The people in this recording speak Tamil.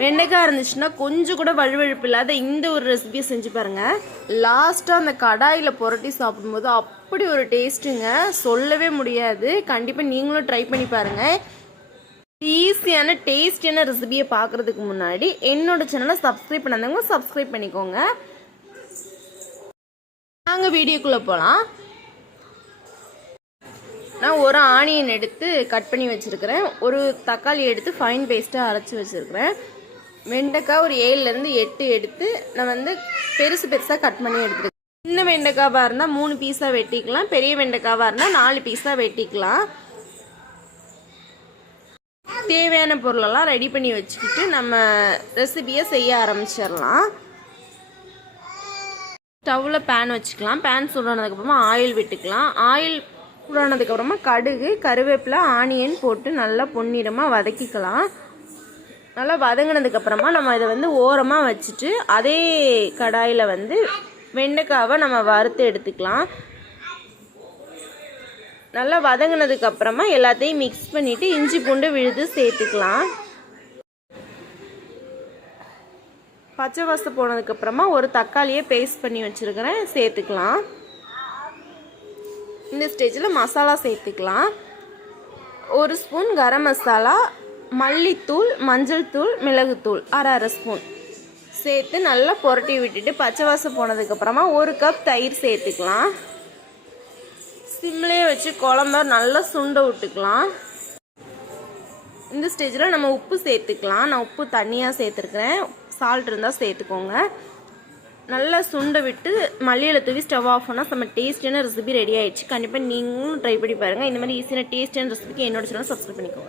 வெண்டைக்காய் இருந்துச்சுன்னா கொஞ்சம் கூட வழுவழுப்பு இல்லாத இந்த ஒரு ரெசிபியை செஞ்சு பாருங்கள் லாஸ்ட்டாக அந்த கடாயில் புரட்டி சாப்பிடும்போது அப்படி ஒரு டேஸ்ட்டுங்க சொல்லவே முடியாது. கண்டிப்பாக நீங்களும் ட்ரை பண்ணி பாருங்கள் ஈஸியான டேஸ்டியான ரெசிபியை பார்க்குறதுக்கு முன்னாடி என்னோட சேனலை சப்ஸ்கிரைப் பண்ணாதவங்க சப்ஸ்கிரைப் பண்ணிக்கோங்க. நாங்கள் வீடியோக்குள்ளே போகலாம் நான் ஒரு ஆனியன் எடுத்து கட் பண்ணி வச்சுருக்கிறேன். ஒரு தக்காளி எடுத்து ஃபைன் பேஸ்ட்டாக அரைச்சி வச்சுருக்கிறேன். வெண்டைக்காய் ஒரு ஏழுலேருந்து எட்டு எடுத்து நான் வந்து பெருசு பெருசாக கட் பண்ணி எடுத்துருக்கேன் சின்ன வெண்டைக்காவாக இருந்தால் மூணு பீஸாக வெட்டிக்கலாம் பெரிய வெண்டைக்காவாக இருந்தால் நாலு பீஸாக வெட்டிக்கலாம். தேவையான பொருளெல்லாம் ரெடி பண்ணி வச்சுக்கிட்டு நம்ம ரெசிபியை செய்ய ஆரம்பிச்சிடலாம். ஸ்டவ்வில் பேன் வச்சுக்கலாம். பேன் சூடானதுக்கப்புறமா ஆயில் விட்டுக்கலாம். ஆயில் சூடானதுக்கப்புறமா கடுகு கருவேப்பிலை ஆனியன் போட்டு நல்லா பொன்னிறமாக வதக்கிக்கலாம். நல்லா வதங்கினதுக்கப்புறமா நம்ம இதை வந்து ஓரமாக வச்சுட்டு அதே கடாயில் வந்து வெண்டைக்காவை நம்ம வறுத்து எடுத்துக்கலாம். நல்லா வதங்கினதுக்கு அப்புறமா எல்லாத்தையும் மிக்ஸ் பண்ணிட்டு இஞ்சி பூண்டு விழுது சேர்த்துக்கலாம். பச்சை வாசம் போனதுக்கு அப்புறமா ஒரு தக்காளியை பேஸ்ட் பண்ணி வச்சுருக்கிறேன் சேர்த்துக்கலாம். இந்த ஸ்டேஜில் மசாலா சேர்த்துக்கலாம். ஒரு ஸ்பூன் கரம் மசாலா மல்லித்தூள் மஞ்சள் தூள் மிளகுத்தூள் அரை அரை ஸ்பூன். சேர்த்து நல்லா புரட்டி விட்டுட்டு பச்சை வாசம் போனதுக்கப்புறமா ஒரு கப் தயிர் சேர்த்துக்கலாம். சிம்லேயே வச்சு குழம்ப நல்லா சுண்ட விட்டுக்கலாம். இந்த ஸ்டேஜில் நம்ம உப்பு சேர்த்துக்கலாம். நான் உப்பு தண்ணியாக சேர்த்துருக்குறேன். சால்ட் இருந்தால் சேர்த்துக்கோங்க. நல்லா சுண்டை விட்டு மல்லியில் தூவி ஸ்டவ் ஆஃப் பண்ணால் நம்ம டேஸ்டியான ரெசிபி ரெடி ஆயிடுச்சு. கண்டிப்பாக நீங்களும் ட்ரை பண்ணி பாருங்கள் இந்த மாதிரி ஈஸியான டேஸ்டியான ரெசிபிக்கு என்னோட சேனல் சப்ஸ்கிரைப் பண்ணிக்கோங்க.